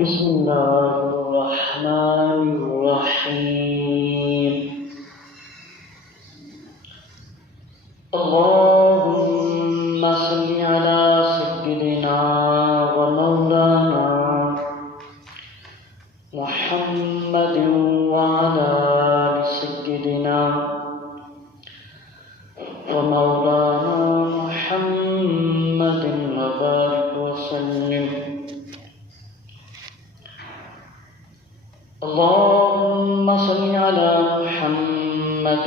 بسم الله الرحمن الرحيم. اللهم صل على سيدنا ومولانا محمد وعلى آل سيدنا ومولانا محمد وبارك وسلم. اللهم صل على محمد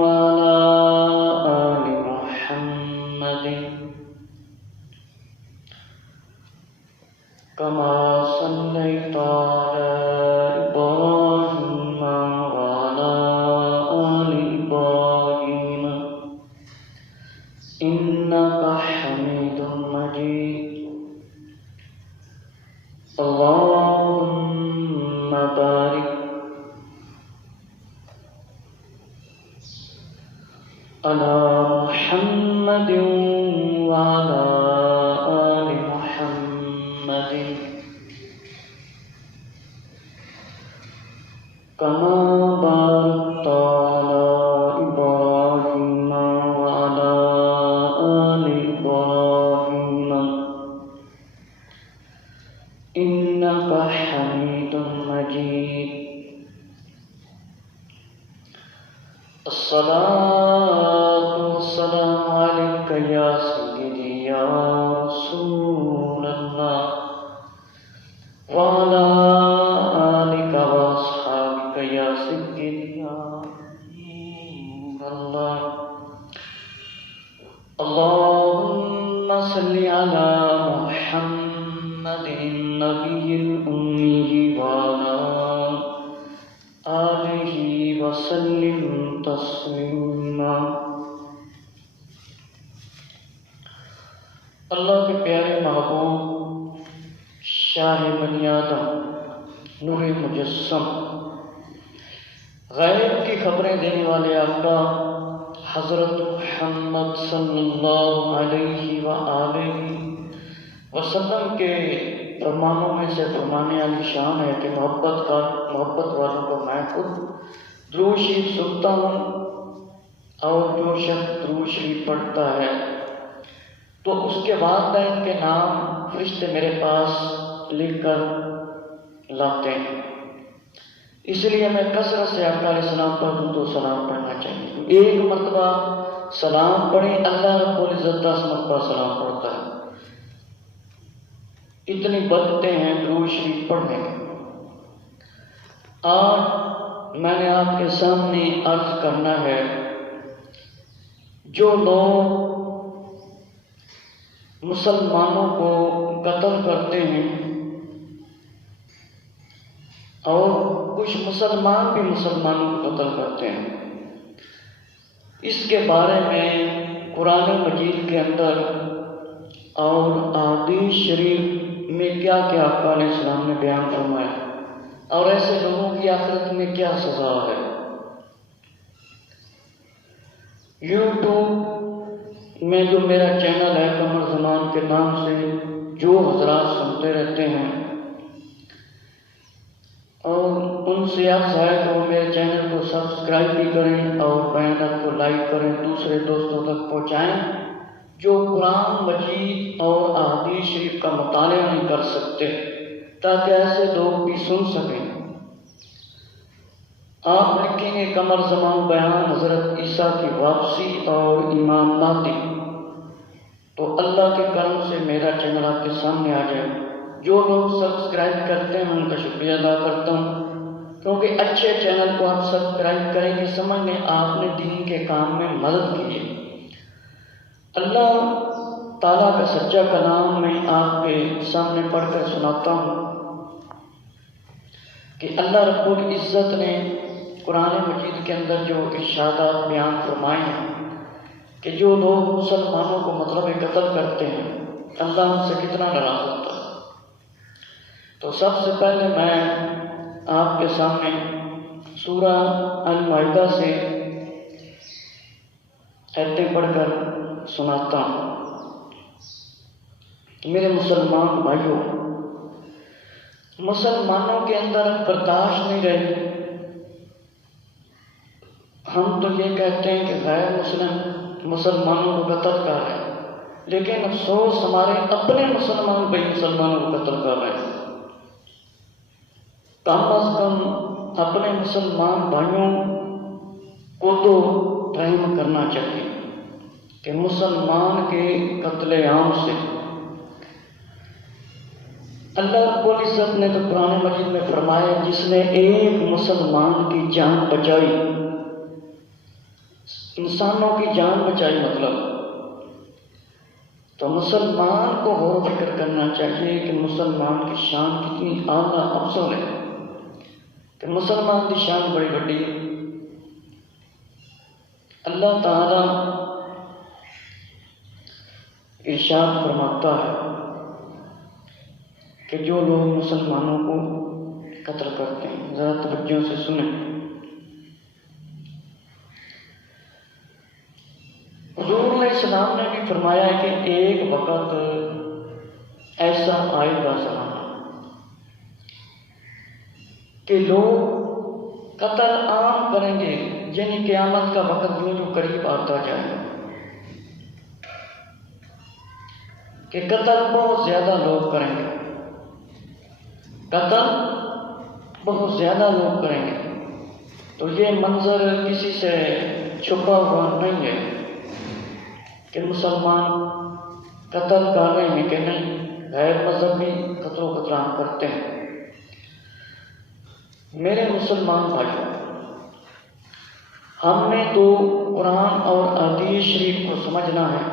وعلى آل محمد كما صليت على إبراهيم وعلى آل إبراهيم إنك حميد مجيد. اللهم بارك على محمد وعلى آل محمد كما باركت على إبراهيم وعلى آل إبراهيم إنك حميد مجيد. الصلاة والسلام عليك يا سيدي يا رسول الله وعلى آلك وأصحابك يا سيدي يا حبيب الله. اللهم صل على محمد النبي الأمي وعلى آله وسلم تسلیما. اللہ کے پیارے محبوب شاہ بنی آدم نور مجسم غیب کی خبریں دینے والے آقا حضرت محمد صلی اللہ علیہ وآلہ وسلم کے فرمانوں میں سے فرمانے والی شان ہے کہ محبت والوں کو میں خود درود شریف سنتا ہوں، اور جو شخص درود شریف پڑھتا ہے تو اس کے والدین کے نام فرشتے میرے پاس لکھ کر لاتے ہیں. اس لیے میں کثرت سے آقا علیہ السلام پر درود و سلام پڑھنا چاہیے. ایک مرتبہ سلام پڑھیں، اللہ رب العزت 10 مرتبہ سلام پڑھتا ہے. اتنی برکتیں ہیں درود شریف پڑھنے میں. آج میں نے آپ کے سامنے عرض کرنا ہے، جو لوگ مسلمانوں کو قتل کرتے ہیں اور کچھ مسلمان بھی مسلمانوں کو قتل کرتے ہیں، اس کے بارے میں قرآن مجید کے اندر اور احادیث شریف میں کیا کیا آقا علیہ السلام نے بیان فرمایا، اور ایسے لوگوں کی آخرت میں کیا سزا ہے. یوٹیوب میں جو میرا چینل ہے قمر زمان کے نام سے جو حضرات سنتے رہتے ہیں، اور ان سے عرض ہے کہ وہ میرے چینل کو سبسکرائب بھی کریں اور بیانات کو لائک کریں، دوسرے دوستوں تک پہنچائیں جو قرآن مجید اور احادیث شریف کا مطالعہ نہیں کر سکتے، تاکہ ایسے لوگ بھی سن سکیں. آپ لکھیں گے قمر زمان بیان حضرت عیسیٰ کی واپسی اور امام مہدی، تو اللہ کے کرم سے میرا چینل آپ کے سامنے آ جائے. جو لوگ سبسکرائب کرتے ہیں ان کا شکریہ ادا کرتا ہوں، کیونکہ اچھے چینل کو آپ سبسکرائب کریں گے، سمجھ لیں آپ نے دین کے کام میں مدد کی ہے. اللہ تعالیٰ کا سچا کلام میں آپ کے سامنے پڑھ کر سناتا ہوں کہ اللہ رب العزت نے قرآن مجید کے اندر جو ارشادات بیان فرمائے ہیں کہ جو لوگ مسلمانوں کو مطلب قتل کرتے ہیں اللہ ان سے کتنا ناراض ہوتا ہے. تو سب سے پہلے میں آپ کے سامنے سورہ المائدہ سے ایتیں پڑھ کر سناتا ہوں۔ میرے مسلمان بھائیوں، مسلمانوں کے اندر برداشت نہیں رہی۔ ہم تو یہ کہتے ہیں کہ غیر مسلم مسلمانوں کو قتل کر رہے ہیں، لیکن افسوس ہمارے اپنے مسلمان بھائی مسلمانوں کو قتل کر رہے ہیں۔ کم از کم اپنے مسلمان بھائیوں کو تو رحم کرنا چاہیے کہ مسلمان کے قتل عام سے اللہ رب العزت نے تو قرآن مجید میں فرمایا جس نے ایک مسلمان کی جان بچائی، انسانوں کی جان بچائی مطلب، تو مسلمان کو غور و فکر کرنا چاہیے کہ مسلمان کی شان کتنی اعلیٰ افضل ہے، کہ مسلمان کی شان بڑی بڑی ہے۔ اللہ تعالیٰ ارشاد فرماتا ہے کہ جو لوگ مسلمانوں کو قتل کرتے ہیں، ذرا توجہ سے سنیں، حضور علیہ السلام نے بھی فرمایا کہ ایک وقت ایسا آئے گا زمانہ کہ لوگ قتل عام کریں گے، یعنی قیامت کا وقت جو قریب آتا جائے گا کہ قتل بہت زیادہ لوگ کریں گے، قتل بہت زیادہ لوگ کریں گے۔ تو یہ منظر کسی سے چھپا ہوا نہیں ہے کہ مسلمان قتل کر رہے ہیں کہ نہیں، غیر مذہبی قتل و قتل کرتے ہیں۔ میرے مسلمان بھائیوں، ہم نے تو قرآن اور حدیث شریف کو سمجھنا ہے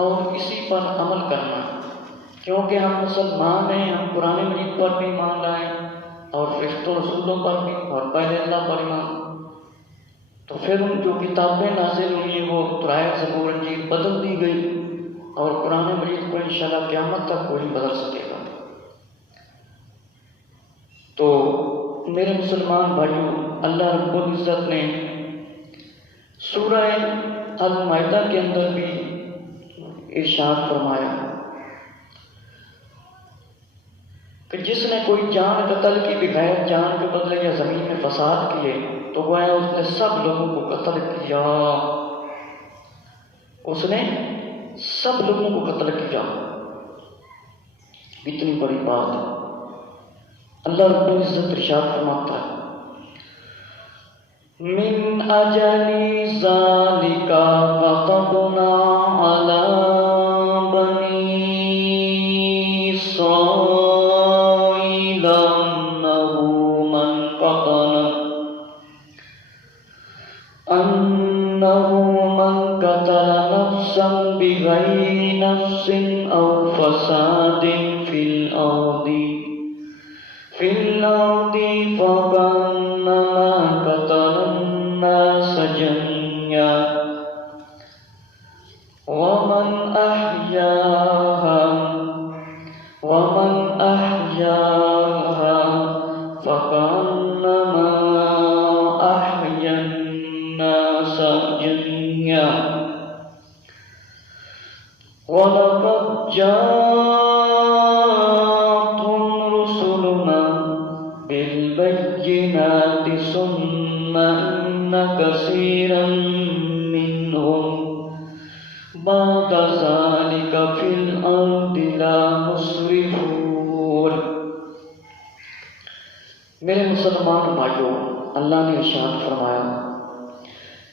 اور اسی پر عمل کرنا ہے، کیونکہ ہم مسلمان ہیں، ہم قرآن مجید پر بھی ایمان لائیں اور فرشتوں رسولوں پر بھی، اور پہلے اللہ پر ایمان۔ تو پھر ان جو کتابیں نازل ہوئی وہ تورات زبور انجیل بدل دی گئی، اور قرآن مجید کو انشاءاللہ قیامت تک کوئی نہیں بدل سکے گا۔ تو میرے مسلمان بھائیوں، اللہ رب العزت نے سورہ المائدہ کے اندر بھی ارشاد فرمایا کہ جس نے کوئی جان قتل کی بغیر جان کے بدلے یا زمین میں فساد کیے تو گویا اس نے سب لوگوں کو قتل کیا، اس نے سب لوگوں کو قتل کیا۔ اتنی بڑی بات ہے۔ اللہ رب العزت ارشاد فرماتا ہے من اجل ذالک كتبنا علی بنی اسرائیل انه من قتل نفسا بغیر نفس او فساد فی الارض فكأنما قتل الناس جميعا ومن أحياها فكأنما أحيا الناس جميعا ولقد جاءتهم رسلنا بالبينات ثم إن كثيرا منهم بعد ذلك في الأرض لمسرفون۔ میرے مسلمان بھائیوں، اللہ نے ارشاد فرمایا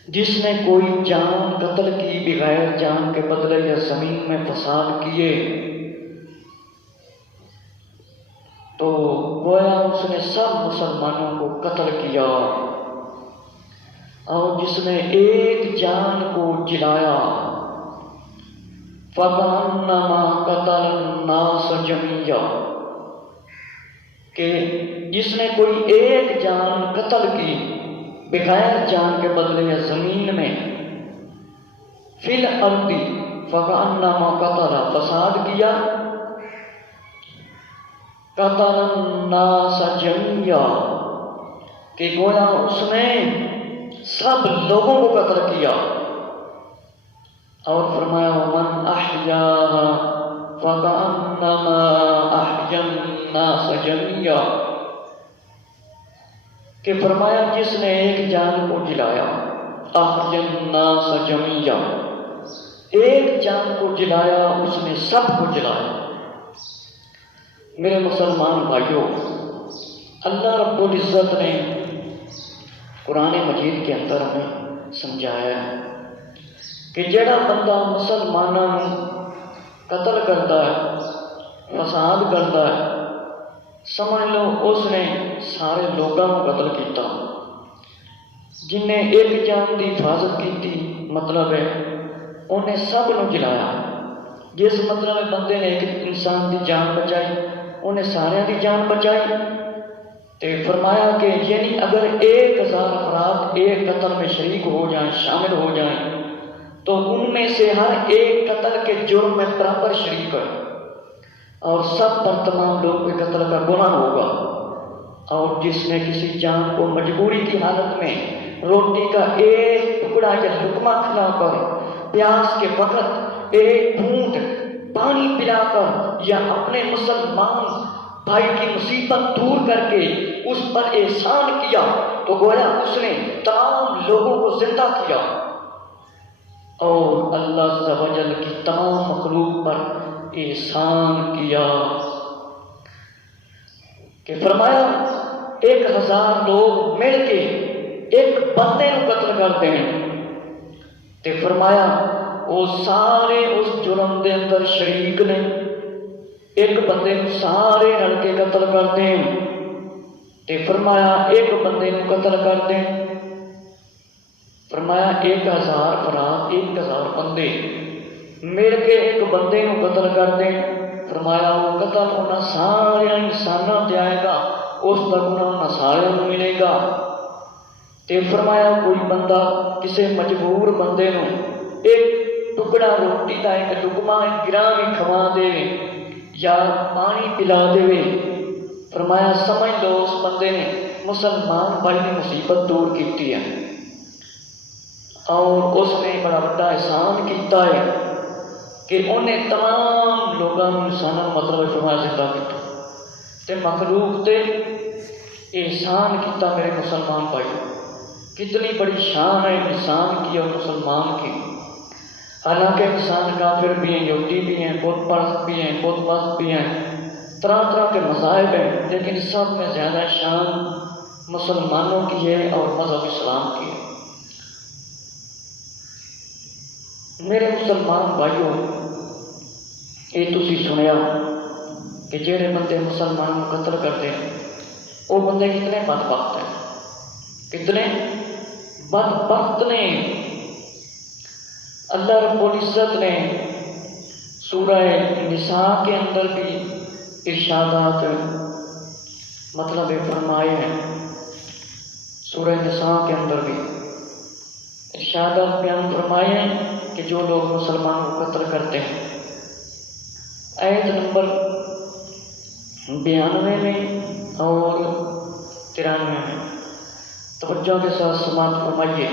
جس نے کوئی جان قتل کی بغیر جان کے بدلے یا زمین میں فساد کیے تو گویا اس نے سب مسلمانوں کو قتل کیا، اور جس نے ایک جان کو جلایا فَكَأَنَّمَا قَتَلَ النَّاسَ جَمِيعًا، کہ جس نے کوئی ایک جان قتل کی بغیر جان کے بدلے یا زمین میں فی الارض فَكَأَنَّمَا قَتَلَ فساد کیا، قتل الناس جميعا، کہ گویا اس نے سب لوگوں کو قتل کیا، اور فرمایا ومن احیاها فَكَأَنَّمَا أَحْيَا النَّاسَ جَمِيعًا، کہ فرمایا جس نے ایک جان کو جلایا، أَحْيَا النَّاسَ جَمِيعًا، ایک جان کو جلایا اس نے سب کو جلایا۔ میرے مسلمان بھائیوں، اللہ رب العزت نے قرآن مجید کے اندر ہمیں سمجھایا ہے کہ جڑا بندہ مسلمانوں قتل کرتا ہے، فساد کرتا ہے، سمجھ لو اس نے سارے لوگوں کو قتل کیتا۔ جن نے ایک جان کی حفاظت کی مطلب ہے انہیں سب نو جلایا۔ جس مطلب ہے بندے نے ایک انسان کی جان بچائی انہیں سارے کی جان بچائی۔ تے فرمایا کہ یعنی اگر 1000 افراد ایک قتل میں شریک ہو جائیں، شامل ہو جائیں، تو ان میں سے ہر ایک قتل کے جرم میں برابر شریک ہے، اور سب پر تمام لوگ کے قتل کا گناہ ہوگا۔ اور جس نے کسی جان کو مجبوری کی حالت میں روٹی کا ایک ٹکڑا یا لقمہ کھلا کر، پیاس کے وقت ایک گھونٹ پانی پلا کر، یا اپنے مسلمان بھائی کی مصیبت دور کر کے اس پر احسان کیا، تو گویا اس نے تمام لوگوں کو زندہ کیا اور اللہ عز و جل کی تمام مخلوق پر احسان کیا۔ کہ فرمایا 1000 لوگ مل کے ایک بندے کو قتل کرتے ہیں، تے فرمایا وہ سارے اس جرم دے اندر شریک نے، ایک بندے کو سارے رل کے قتل کرتے ہیں، تے فرمایا ایک بندے کو قتل کرتے ہیں، فرمایا 1000 افراد 1000 بندے مل کے ایک بندے کو قتل کرتے ہیں، فرمایا وہ قتل انہاں سارے انسانوں تے آئے گا، اس کا گناہ انہاں سارے کو ملے گا۔ تے فرمایا کوئی بندہ کسی مجبور بندے نو ایک ٹکڑا روٹی کا ایک لقمہ ایک گراں بھی کھوا دے یا پانی پلا دے، فرمایا سمجھ لو اس بندے نے مسلمان بھائی کی مصیبت دور کی ہے، اور اس نے بڑا بڑا احسان کیتا ہے کہ انہیں تمام لوگوں انسانوں مطلب فرمایا زندہ کیتا تے مخلوق تے احسان کیتا۔ میرے مسلمان بھائی کتنی بڑی شان ہے انسان کی اور مسلمان کی۔ حالانکہ انسان کافر بھی ہیں، یہودی بھی ہیں، بت پرست بھی ہیں، بت پرست بھی ہیں، طرح طرح کے مذاہب ہیں، لیکن سب میں زیادہ شان مسلمانوں کی ہے اور مذہب اسلام کی ہے۔ میرے مسلمان بھائیوں، یہ تسی سنیا کہ جہے بندے مسلمان کو قتل کرتے ہیں وہ بندے کتنے بدبخت ہیں، کتنے بدبخت نے۔ اللہ رب العزت نے سورہ نساء کے اندر بھی ارشادات مطلب فرمائے ہیں، سورہ نساء کے اندر بھی ارشادات بیان فرمائے ہیں کہ جو لوگ مسلمان کو قتل کرتے ہیں۔ آیت نمبر 92 میں اور 93 میں توجہ کے ساتھ سماعت فرمائیے۔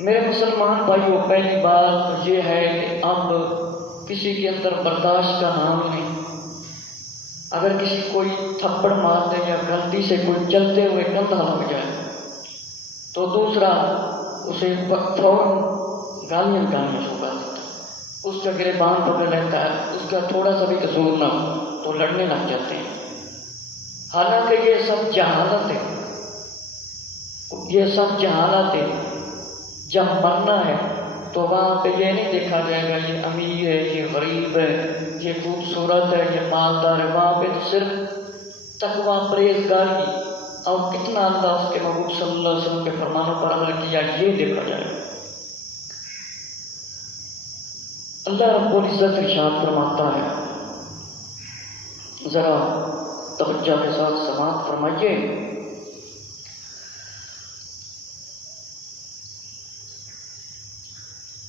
میرے مسلمان بھائیوں، پہلی بات یہ ہے کہ اب کسی کے اندر برداشت کا نام نہیں۔ اگر کسی کوئی تھپڑ مار دے یا غلطی سے کوئی چلتے ہوئے کندھا لگ جائے تو دوسرا اسے فوراً گالیاں شروع کر دیتا ہے، اس کا گریبان پکڑ لیتا ہے، اس کا تھوڑا سا بھی قصور نہ ہو تو لڑنے لگ جاتے ہیں۔ حالانکہ یہ سب جہالت ہے، یہ سب جہالت ہے۔ جب مرنا ہے تو وہاں پہ یہ نہیں دیکھا جائے گا یہ امیر ہے، یہ غریب ہے، یہ خوبصورت ہے، یہ مالدار ہے۔ وہاں پہ تو صرف تقویٰ پرہیزگاری اور کتنا اللہ اس کے محبوب صلی اللہ علیہ وسلم کے فرمانوں پر عمل کیا یہ دیکھا جائے گا۔ اللہ رب العزت ارشاد فرماتا ہے، ذرا توجہ کے ساتھ سماعت فرمائیے۔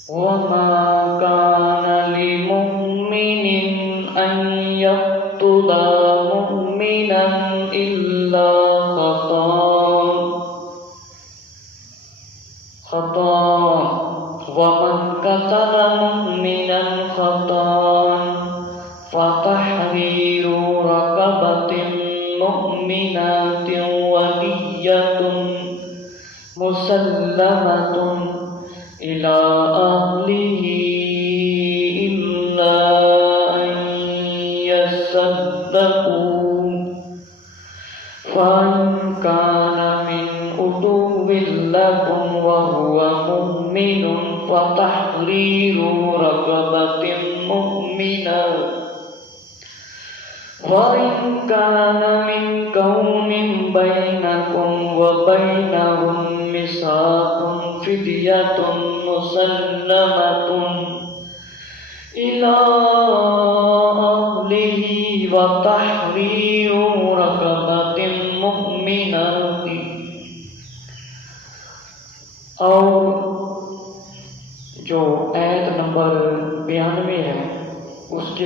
وَمَا كَانَ لِمُؤْمِنٍ أَن يَقْتُلَ مُؤْمِنًا إِلَّا خَطَأً وَمَن قَتَلَ مُؤْمِنًا خفتان فتحرير رقبة مؤمنات ودية مسلمة إلى أهله إلا أن يصدقوا فإن كان من عدو لكم وهو مؤمن فتحرير رقبة مؤمنة وإن كان من قوم بينكم وبينهم ميثاق فدية مسلمة إلى أهله وتحرير رقبة مؤمنة. اور جو آیت نمبر 92 ہے اس کے